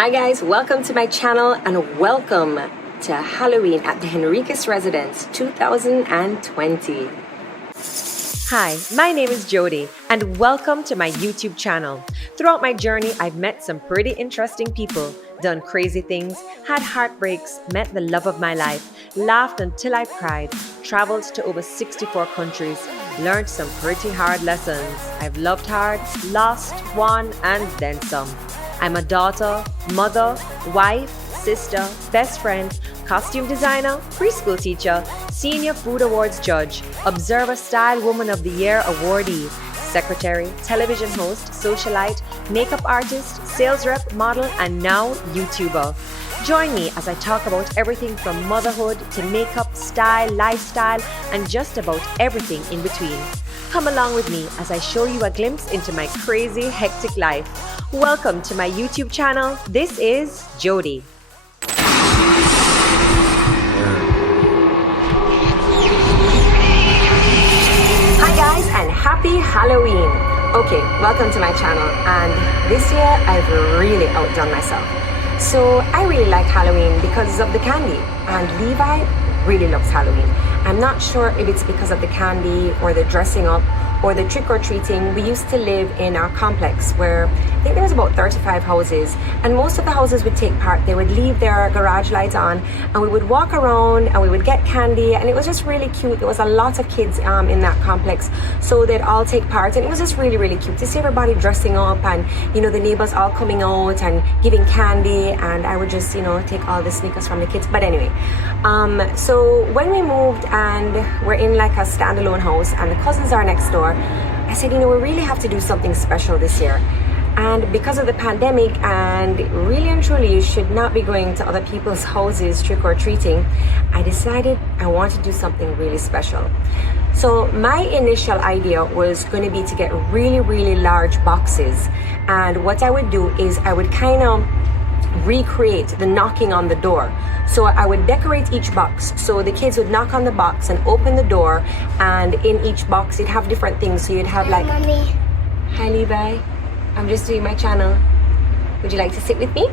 Hi guys, welcome to my channel and welcome to Halloween at the Henriques Residence 2020. Hi, my name is Jodi and welcome to my YouTube channel. Throughout my journey, I've met some pretty interesting people, done crazy things, had heartbreaks, met the love of my life, laughed until I cried, traveled to over 64 countries, learned some pretty hard lessons. I've loved hard, lost, won, and then some. I'm a daughter, mother, wife, sister, best friend, costume designer, preschool teacher, senior food awards judge, Observer Style Woman of the Year awardee, secretary, television host, socialite, makeup artist, sales rep, model, and now YouTuber. Join me as I talk about everything from motherhood to makeup, style, lifestyle, and just about everything in between. Come along with me as I show you a glimpse into my crazy, hectic life. Welcome to my YouTube channel. This is Jodi. Hi guys and happy Halloween. Okay, welcome to my channel, and this year I've really outdone myself. So I really like Halloween because of the candy, and Levi really loves Halloween. I'm not sure if it's because of the candy or the dressing up or the trick-or-treating. We used to live in our complex where I think there was about 35 houses, and most of the houses would take part. They would leave their garage lights on and we would walk around and we would get candy, and it was just really cute. There was a lot of kids in that complex, so they'd all take part, and it was just really, really cute to see everybody dressing up and, you know, the neighbors all coming out and giving candy, and I would just, you know, take all the sneakers from the kids. But anyway, so when we moved and we're in like a standalone house and the cousins are next door, I said, you know, we really have to do something special this year. And because of the pandemic, and really and truly you should not be going to other people's houses trick-or-treating, I decided I want to do something really special. So my initial idea was going to be to get really, really large boxes, and what I would do is I would kind of recreate the knocking on the door. So I would decorate each box, so the kids would knock on the box and open the door, and in each box you'd have different things. So you'd have like, Mommy. Hi Levi, I'm just doing my channel. Would you like to sit with me?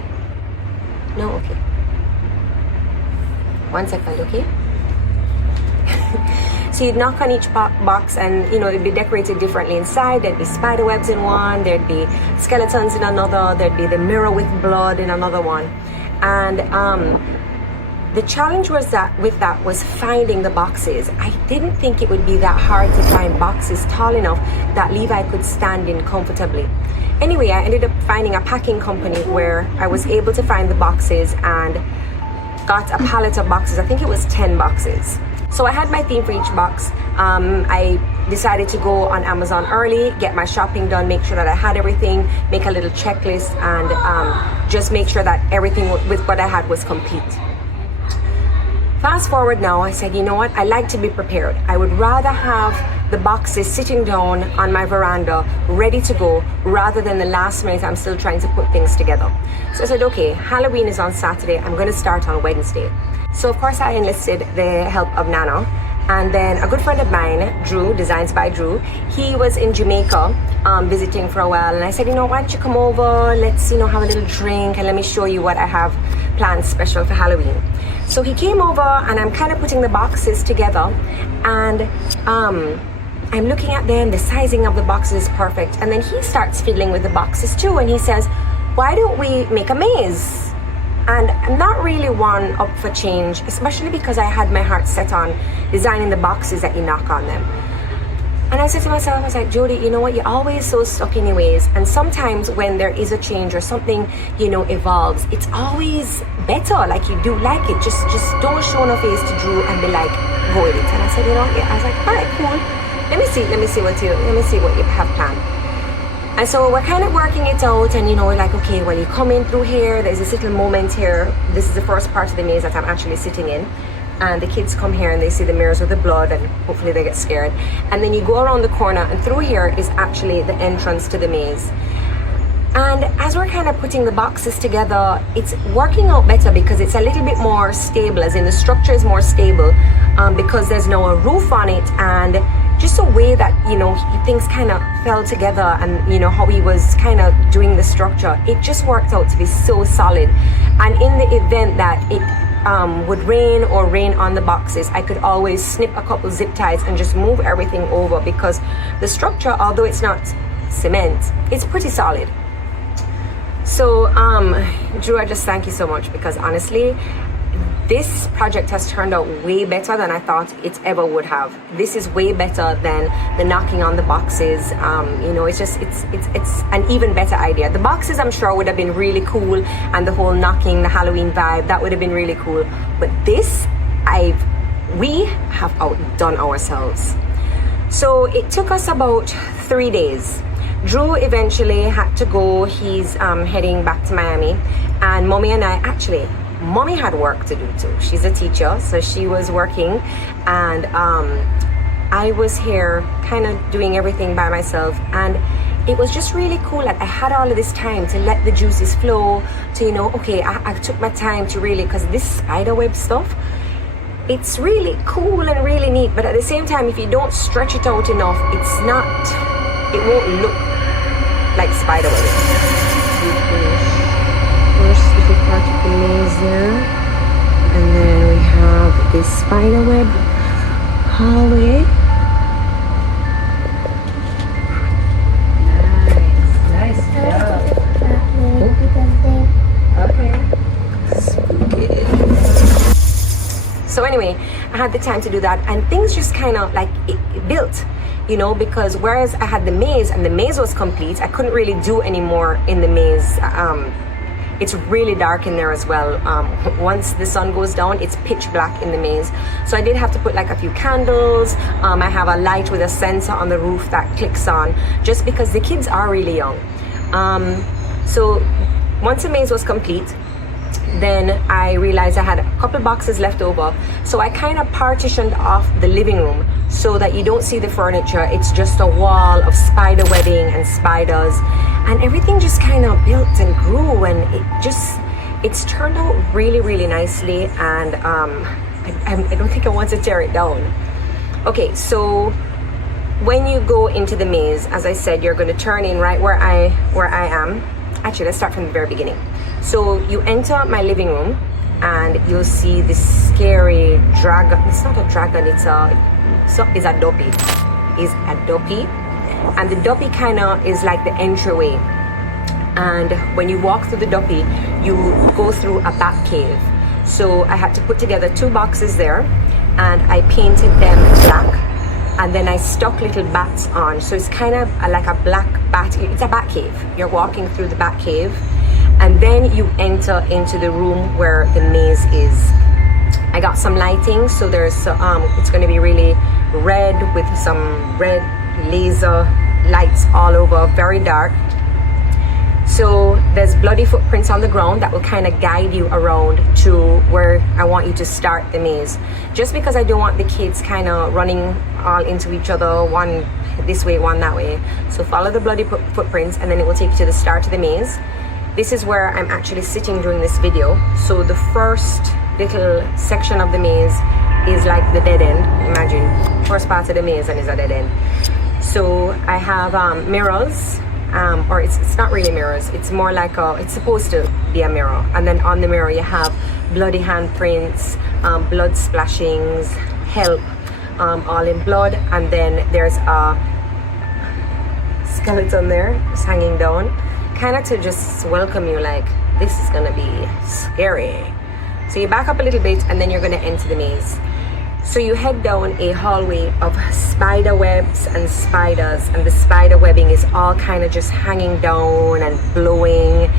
No? Okay. 1 second, okay? So you'd knock on each box, and you know, it'd be decorated differently inside. There'd be spider webs in one, there'd be skeletons in another, there'd be the mirror with blood in another one. And the challenge was was finding the boxes. I didn't think it would be that hard to find boxes tall enough that Levi could stand in comfortably. Anyway, I ended up finding a packing company where I was able to find the boxes and got a pallet of boxes. I think it was 10 boxes. So I had my theme for each box. I decided to go on Amazon early, get my shopping done, make sure that I had everything, make a little checklist, and just make sure that everything with what I had was complete. Fast forward now, I said, you know what, I like to be prepared. I would rather have the boxes sitting down on my veranda ready to go rather than the last minute I'm still trying to put things together. So I said, okay, Halloween is on Saturday, I'm going to start on Wednesday. So of course I enlisted the help of Nana, and then a good friend of mine, Dru, Designs by Dru, he was in Jamaica visiting for a while, and I said, you know, why don't you come over, let's, you know, have a little drink and let me show you what I have planned special for Halloween. So he came over and I'm kind of putting the boxes together, and I'm looking at them, the sizing of the boxes is perfect, and then he starts fiddling with the boxes too, and he says, why don't we make a maze? And I'm not really one up for change, especially because I had my heart set on designing the boxes that you knock on them. And I said to myself, I was like, Jodi, you know what, you're always so stuck in your ways, and sometimes when there is a change or something, you know, evolves, it's always better, like you do like it, just don't show no face to Dru and be like, go with it. And I said, you know, yeah, I was like, all right, cool, let me see what you have planned. And so we're kind of working it out, and you know, we're like, okay, well, you come in through here, there's this little moment here, this is the first part of the maze that I'm actually sitting in, and the kids come here and they see the mirrors with the blood, and hopefully they get scared, and then you go around the corner, and through here is actually the entrance to the maze. And as we're kind of putting the boxes together, it's working out better because it's a little bit more stable, as in the structure is more stable, because there's no roof on it, and just a way that, you know, things kind of fell together, and, you know, how he was kind of doing the structure, it just worked out to be so solid. And in the event that it would rain or rain on the boxes, I could always snip a couple zip ties and just move everything over, because the structure, although it's not cement, it's pretty solid. So Dru, I just thank you so much, because honestly, this project has turned out way better than I thought it ever would have. This is way better than the knocking on the boxes. You know, it's just, it's an even better idea. The boxes, I'm sure, would have been really cool, and the whole knocking, the Halloween vibe, that would have been really cool. But this, we have outdone ourselves. So it took us about 3 days. Dru eventually had to go. He's heading back to Miami, and Mommy and I, actually, Mommy had work to do too. She's a teacher, so she was working, and I was here kind of doing everything by myself, and it was just really cool that I had all of this time to let the juices flow, to, you know, okay, I took my time to really, because this spiderweb stuff, it's really cool and really neat, but at the same time, if you don't stretch it out enough, it won't look like spiderweb. First little part of the maze there, and then we have this spiderweb hallway. Nice job. Okay. So anyway, I had the time to do that, and things just kind of like it built, you know, because whereas I had the maze and the maze was complete, I couldn't really do any more in the maze. It's really dark in there as well. Once the sun goes down, it's pitch black in the maze. So I did have to put like a few candles. I have a light with a sensor on the roof that clicks on, just because the kids are really young. So once the maze was complete, then I realized I had a couple boxes left over. So I kind of partitioned off the living room so that you don't see the furniture. It's just a wall of spider webbing and spiders, and everything just kind of built and grew, and it's turned out really, really nicely. And I don't think I want to tear it down. Okay, so when you go into the maze, as I said, you're going to turn in right where I am. Actually, let's start from the very beginning. So you enter my living room, and you'll see this scary dragon. It's not a dragon, it's a duppy. It's a duppy, and the duppy kind of is like the entryway. And when you walk through the duppy, you go through a bat cave. So I had to put together 2 boxes there, and I painted them black, and then I stuck little bats on. So it's kind of like a black bat. It's a bat cave. You're walking through the bat cave, and then you enter into the room where the maze is. I got some lighting, so there's it's going to be really red with some red laser lights all over, very dark. So there's bloody footprints on the ground that will kind of guide you around to where I want you to start the maze. Just because I don't want the kids kind of running all into each other, one this way, one that way. So follow the bloody footprints, and then it will take you to the start of the maze. This is where I'm actually sitting during this video. So the first little section of the maze is like the dead end. Imagine, first part of the maze and it's a dead end. So I have mirrors. Or it's not really mirrors, it's more like it's supposed to be a mirror, and then on the mirror you have bloody handprints, blood splashings, help, all in blood, and then there's a skeleton there just hanging down, kind of to just welcome you, like this is gonna be scary. So you back up a little bit, and then you're gonna enter the maze. So you head down a hallway of spider webs and spiders, and the spider webbing is all kind of just hanging down and blowing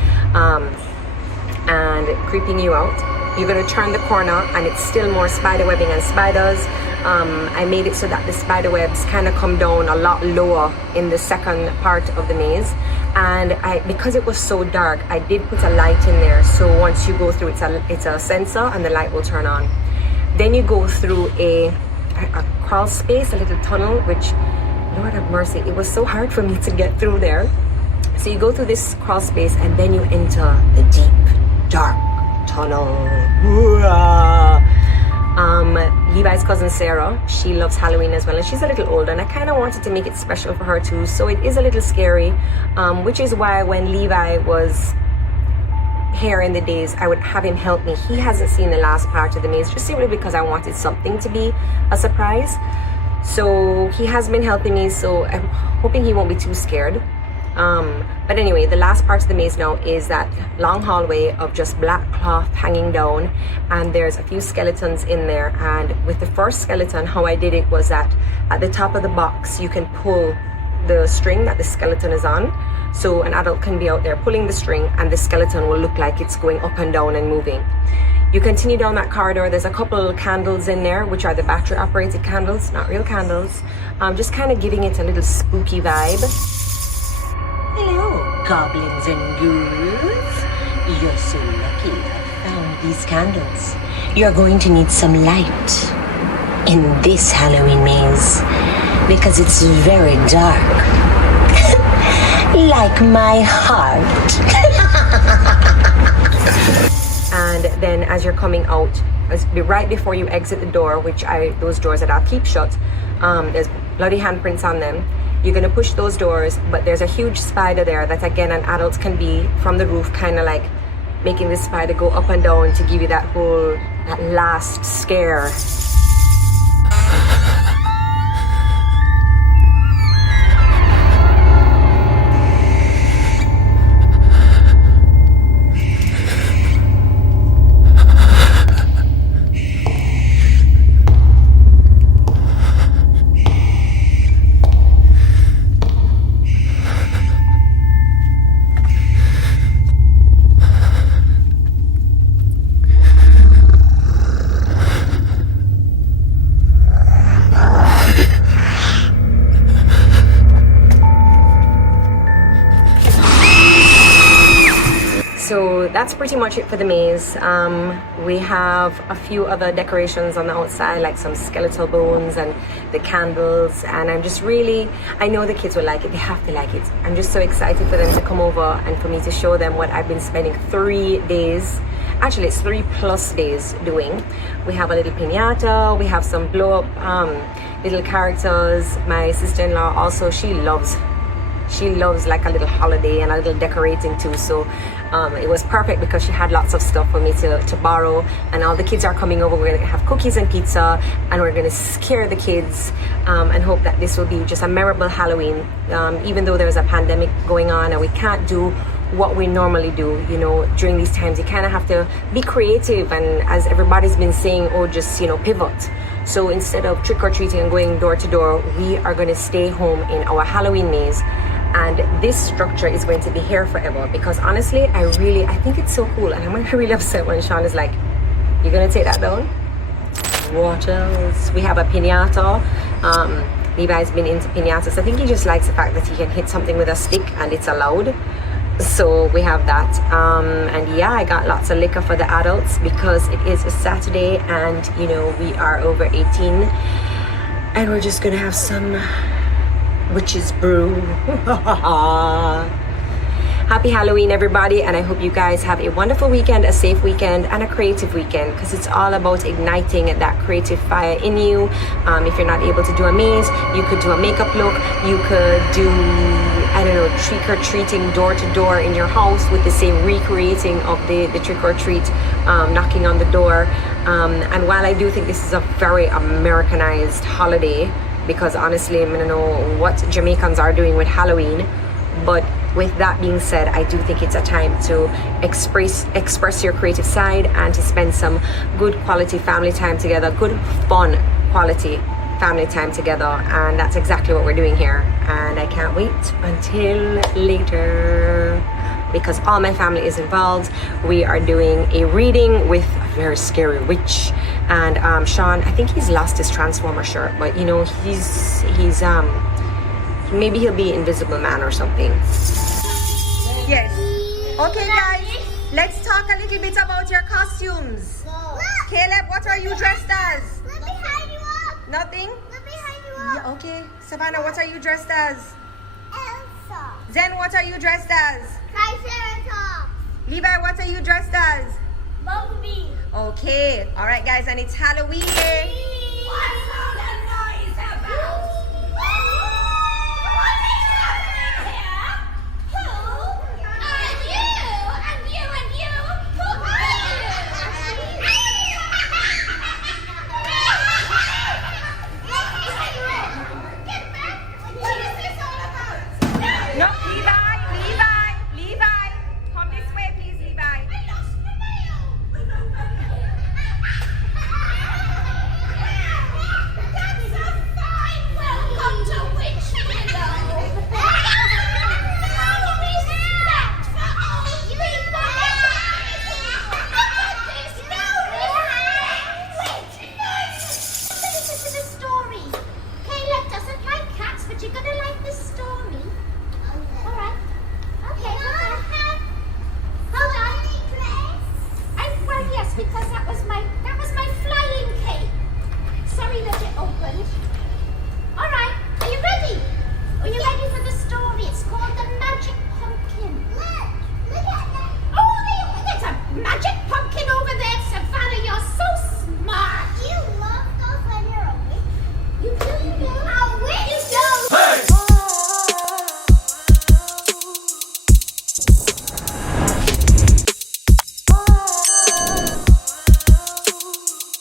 and creeping you out. You're going to turn the corner, and it's still more spider webbing and spiders. I made it so that the spider webs kind of come down a lot lower in the second part of the maze, and because it was so dark, I did put a light in there, so once you go through, it's a sensor and the light will turn on. Then you go through a crawl space, a little tunnel, which, Lord have mercy, it was so hard for me to get through there. So you go through this crawl space, and then you enter the deep, dark tunnel. Levi's cousin Sarah, she loves Halloween as well, and she's a little older, and I kind of wanted to make it special for her too, so it is a little scary, which is why when Levi was here in the days, I would have him help me. He hasn't seen the last part of the maze, just simply because I wanted something to be a surprise. So he has been helping me, so I'm hoping he won't be too scared. But anyway, the last part of the maze now is that long hallway of just black cloth hanging down, and there's a few skeletons in there. And with the first skeleton, how I did it was that at the top of the box you can pull the string that the skeleton is on, so an adult can be out there pulling the string and the skeleton will look like it's going up and down and moving. You continue down that corridor, there's a couple candles in there, which are the battery operated candles, not real candles, just kind of giving it a little spooky vibe. Hello, goblins and ghouls. You're so lucky I found these candles. You're going to need some light in this Halloween maze because it's very dark. Like my heart. And then as you're coming out, right before you exit the door, those doors that I'll keep shut, there's bloody handprints on them. You're gonna push those doors, but there's a huge spider there that again an adult can be from the roof, kind of like making the spider go up and down to give you that last scare. So that's pretty much it for the maze. We have a few other decorations on the outside, like some skeletal bones and the candles, and I know the kids will like it. They have to like it. I'm just so excited for them to come over and for me to show them what I've been spending 3 days, actually it's 3+ days doing. We have a little piñata, we have some blow up little characters. My sister-in-law also, she loves like a little holiday and a little decorating too, so it was perfect because she had lots of stuff for me to borrow, and all the kids are coming over. We're gonna have cookies and pizza, and we're gonna scare the kids and hope that this will be just a memorable Halloween, even though there's a pandemic going on and we can't do what we normally do. You know, during these times you kind of have to be creative, and as everybody's been saying, just pivot. So instead of trick-or-treating and going door to door, we are going to stay home in our Halloween maze. And this structure is going to be here forever, because honestly, I think it's so cool, and I'm really upset when Sean is like, you're gonna take that down? What else? We have a piñata. Levi's been into piñatas. I think he just likes the fact that he can hit something with a stick and it's allowed. So we have that. And yeah, I got lots of liquor for the adults because it is a Saturday and we are over 18, and we're just gonna have some witch's brew. Happy Halloween, everybody, and I hope you guys have a wonderful weekend, a safe weekend, and a creative weekend, because it's all about igniting that creative fire in you. If you're not able to do a maze, you could do a makeup look, you could do, I don't know, trick-or-treating door to door in your house with the same recreating of the trick-or-treat, knocking on the door. And while I do think this is a very Americanized holiday, because honestly, I don't know what Jamaicans are doing with Halloween, but with that being said, I do think it's a time to express your creative side and to spend some good quality family time together, good fun quality family time together, and that's exactly what we're doing here. And I can't wait until later, because all my family is involved. We are doing a reading with a very scary witch, and Sean, I think he's lost his Transformer shirt, but he's maybe he'll be Invisible Man or something. Yes. Okay, guys, let's talk a little bit about your costumes. No. Caleb, what are you dressed as? Let me hide you up. Nothing? Let me hide you up. Yeah, okay. Savannah, what are you dressed as? Elsa. Zen, what are you dressed as? Triceratops. Levi, what are you dressed as? Bumblebee. Okay. All right, guys, and it's Halloween. No, Levi, come this way, please, Levi. You're gonna like this story. Alright. Okay, hold on. Well, yes, because that was my flying cape. Sorry that it opened. Alright, are you ready? Are you ready for the story? It's called The Magic Pumpkin. Look at that. Oh, there's a magic